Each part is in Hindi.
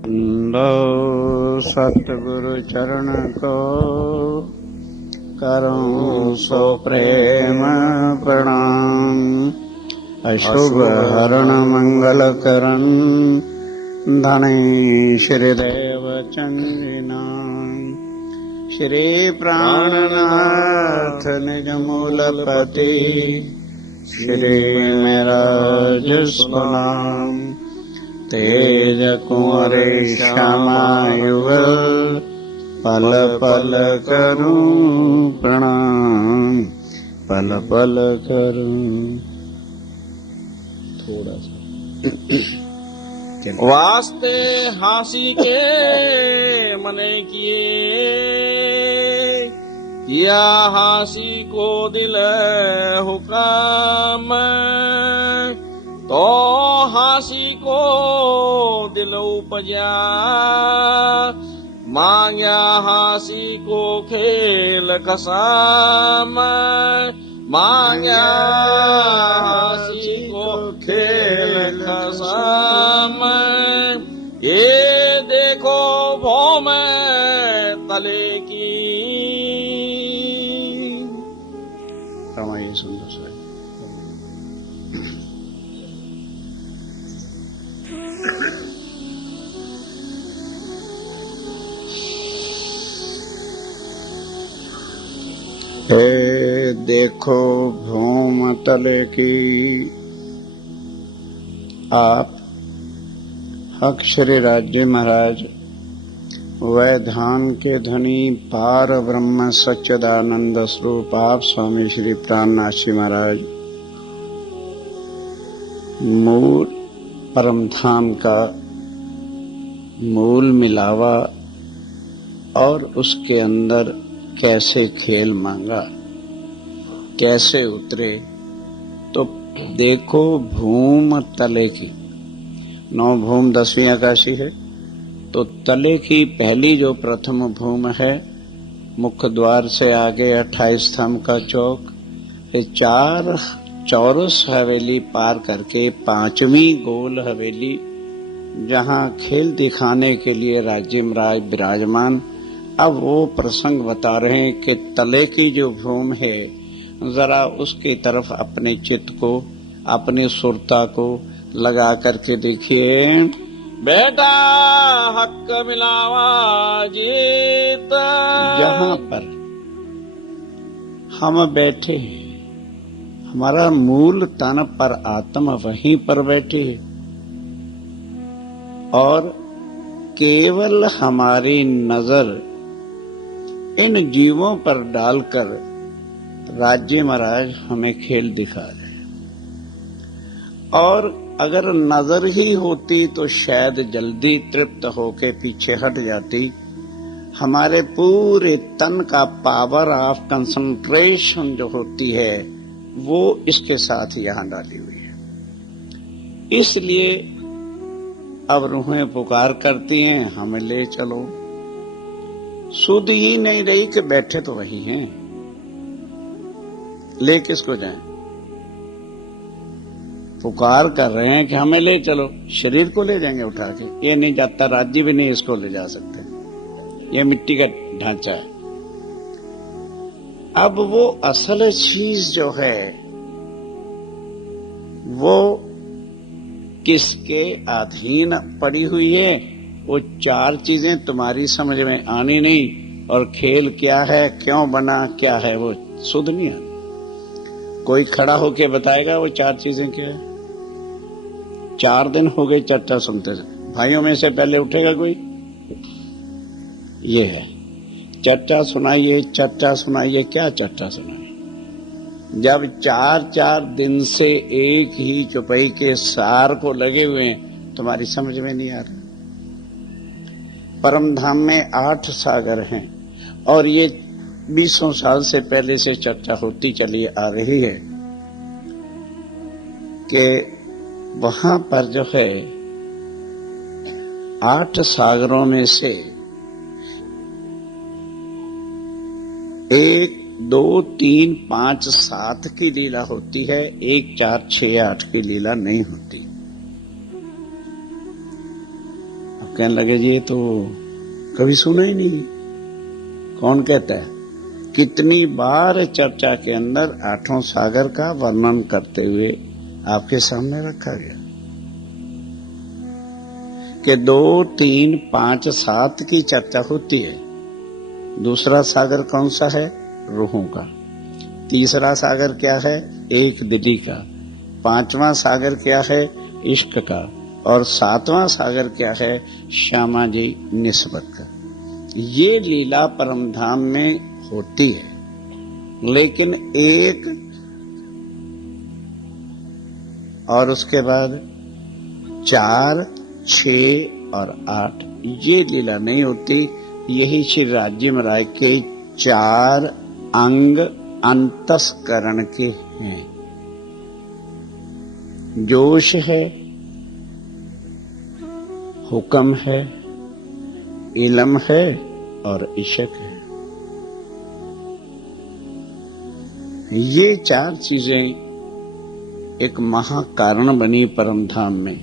दो सतगुरु चरण को करूं सो प्रेम प्रणाम। अशुभ हरण मंगल करन धने श्रीदेव चंद्रिनाम। श्री प्राणनाथ निज मूलपति श्री मेरा जिसनाम। तेज कुंवर श्यामा युगल पल पल करूं प्रणाम। पल पल करूं। थोड़ा सा वास्ते हासी के मने किए, किया हासी को दिल हुक्म, तो हासी को दिल उपजा, मांग्या हासी को खेल खसाम, मांग्या हासी को खेल खसाम। ये देखो भौम तले की। रमाइए सुंदर सा। हे देखो भूम तले की, आप हक श्री राज्य महाराज वैधान के धनी पार ब्रह्म सच्चिदानंद स्वरूप आप स्वामी श्री प्राणनाथ जी महाराज मूल परम धाम का मूल मिलावा और उसके अंदर कैसे खेल मांगा, कैसे उतरे। तो देखो भूम तले की, 9 भूम 10वीं आकाशी है। तो तले की पहली जो प्रथम भूम है, मुख्य द्वार से आगे 28 स्तंभ का चौक, ये 4 चौरस हवेली पार करके 5वीं गोल हवेली, जहां खेल दिखाने के लिए राज्य महाराज विराजमान। अब वो प्रसंग बता रहे हैं कि तले की जो भूम है, जरा उसकी तरफ अपने चित्त को, अपनी सुरता को लगा करके देखिए। बेटा हक मिलावा जीत। जहां पर हम बैठे हैं, हमारा मूल तन पर आत्मा वहीं पर बैठे है और केवल हमारी नजर इन जीवों पर डालकर राज्य महाराज हमें खेल दिखा रहे हैं। और अगर नजर ही होती तो शायद जल्दी तृप्त होके पीछे हट जाती। हमारे पूरे तन का पावर ऑफ कंसंट्रेशन जो होती है वो इसके साथ यहां डाली हुई है। इसलिए अब रूहें पुकार करती हैं, हमें ले चलो। सुध ही नहीं रही कि बैठे तो वही हैं, ले किसको जाएं? पुकार कर रहे हैं कि हमें ले चलो। शरीर को ले जाएंगे उठा के, ये नहीं जाता। राज्य भी नहीं इसको ले जा सकते, ये मिट्टी का ढांचा है। अब वो असल चीज जो है वो किसके अधीन पड़ी हुई है? वो 4 चीजें तुम्हारी समझ में आनी नहीं। और खेल क्या है, क्यों बना, क्या है, वो सुध नहीं आनी। कोई खड़ा होके बताएगा वो 4 चीजें क्या है? 4 दिन हो गए चर्चा सुनते थे। भाइयों में से पहले उठेगा कोई? ये है चर्चा सुनाइए, चर्चा सुनाइए। क्या चर्चा सुनाइए जब 4 दिन से एक ही चौपाई के सार को लगे हुए हैं? तुम्हारी समझ में नहीं आ रहा। परम धाम में 8 सागर हैं और ये 20 साल से पहले से चर्चा होती चली आ रही है कि वहां पर जो है 8 सागरों में से 1, 2, 3, 5, 7 की लीला होती है। 1, 4, 6, 8 की लीला नहीं होती। अब कहने लगे जी ये तो कभी सुना ही नहीं। कौन कहता है? कितनी बार चर्चा के अंदर आठों सागर का वर्णन करते हुए आपके सामने रखा गया कि 2, 3, 5, 7 की चर्चा होती है। दूसरा सागर कौन सा है? रूहों का। तीसरा सागर क्या है? एक दिली का। 5वां सागर क्या है? इश्क का। और 7वां सागर क्या है? श्यामा जी निस्बत का। ये लीला परमधाम में होती है, लेकिन 1 और उसके बाद 4, 6 और 8 ये लीला नहीं होती। यही श्री राज्य महाराज के 4 अंग अंतस्करण के हैं। जोश है, हुक्म है, इलम है और इशक है। ये 4 चीजें एक महाकारण बनी परमधाम में,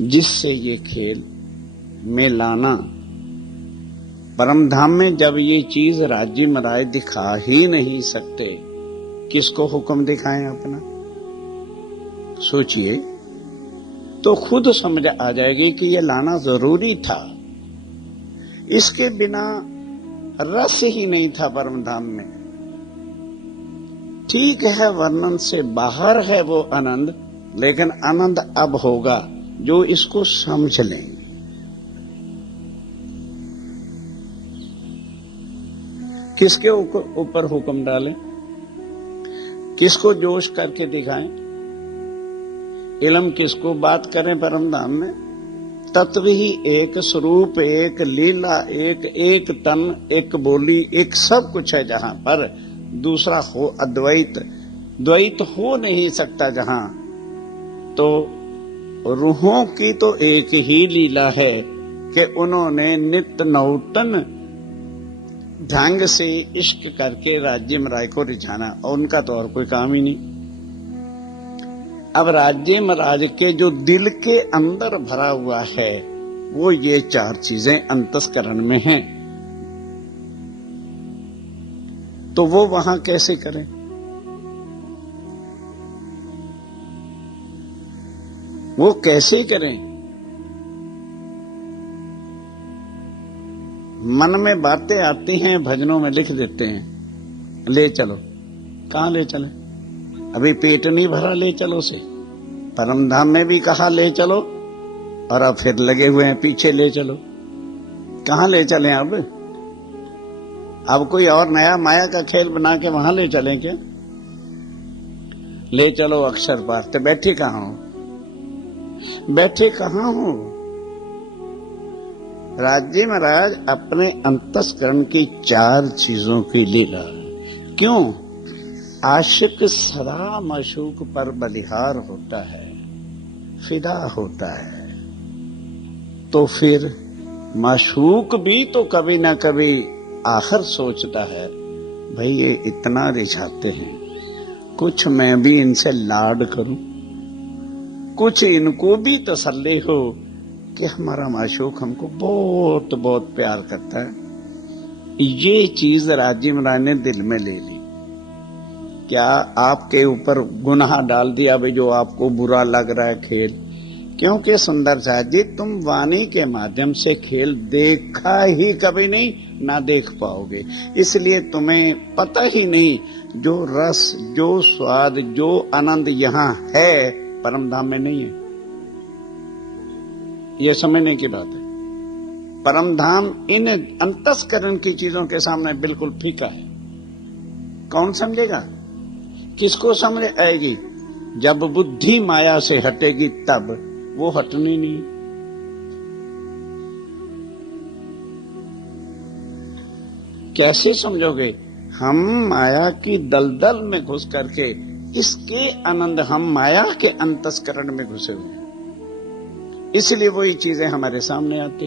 जिससे ये खेल में लाना। परमधाम में जब ये चीज राज्य महाराज दिखा ही नहीं सकते, किसको हुक्म दिखाएं अपना? सोचिए तो खुद समझ आ जाएगी कि ये लाना जरूरी था। इसके बिना रस ही नहीं था परमधाम में। ठीक है, वर्णन से बाहर है वो आनंद, लेकिन आनंद अब होगा जो इसको समझ लेंगे। किसके ऊपर हुक्म डालें? किसको जोश करके दिखाएं? इलम किसको बात करें? परमधाम में तत्व ही एक, स्वरूप एक, लीला एक, एक तन, एक बोली, एक सब कुछ है। जहां पर दूसरा हो अद्वैत, द्वैत हो नहीं सकता जहां, तो रूहों की तो एक ही लीला है कि उन्होंने नित्य नौतन ढंग से इश्क करके राज्य महाराज को रिझाना, और उनका तो और कोई काम ही नहीं। अब राज्य महाराज के जो दिल के अंदर भरा हुआ है, वो ये 4 चीजें अंतस्करण में हैं। तो वो वहां कैसे करें? वो कैसे करें? मन में बातें आती हैं, भजनों में लिख देते हैं, ले चलो। कहां ले चले? अभी पेट नहीं भरा, ले चलो से। परमधाम में भी कहा ले चलो, और अब फिर लगे हुए हैं पीछे ले चलो। कहां ले चलें अब कोई और नया माया का खेल बना के वहां ले चलें क्या? ले चलो अक्षर पार। तो बैठे कहां हो? बैठे कहां हो? राज्य महाराज अपने अंतस्करण की 4 चीजों की लीला। क्यों? आशिक सदा माशूक पर बलिहार होता है, फिदा होता है। तो फिर माशूक भी तो कभी ना कभी आखिर सोचता है, भाई ये इतना रिझाते हैं, कुछ मैं भी इनसे लाड करूं, कुछ इनको भी तसल्ली हो कि हमारा माशूक हमको बहुत बहुत प्यार करता है। ये चीज राज्य महाराज ने दिल में ले ली। क्या आपके ऊपर गुनाह डाल दिया भाई जो आपको बुरा लग रहा है खेल? क्योंकि सुंदर साहब जी, तुम वाणी के माध्यम से खेल देखा ही कभी नहीं, ना देख पाओगे, इसलिए तुम्हें पता ही नहीं जो रस, जो स्वाद, जो आनंद यहाँ है परमधाम में नहीं है। यह समझने की बात है। परमधाम इन अंतस्करण की चीजों के सामने बिल्कुल फीका है। कौन समझेगा? किसको समझ आएगी? जब बुद्धि माया से हटेगी तब। वो हटनी नहीं। कैसे समझोगे? हम माया की दलदल में घुस करके इसके आनंद, हम माया के अंतस्करण में घुसे हुए हैं, इसलिए वही चीजें हमारे सामने आती।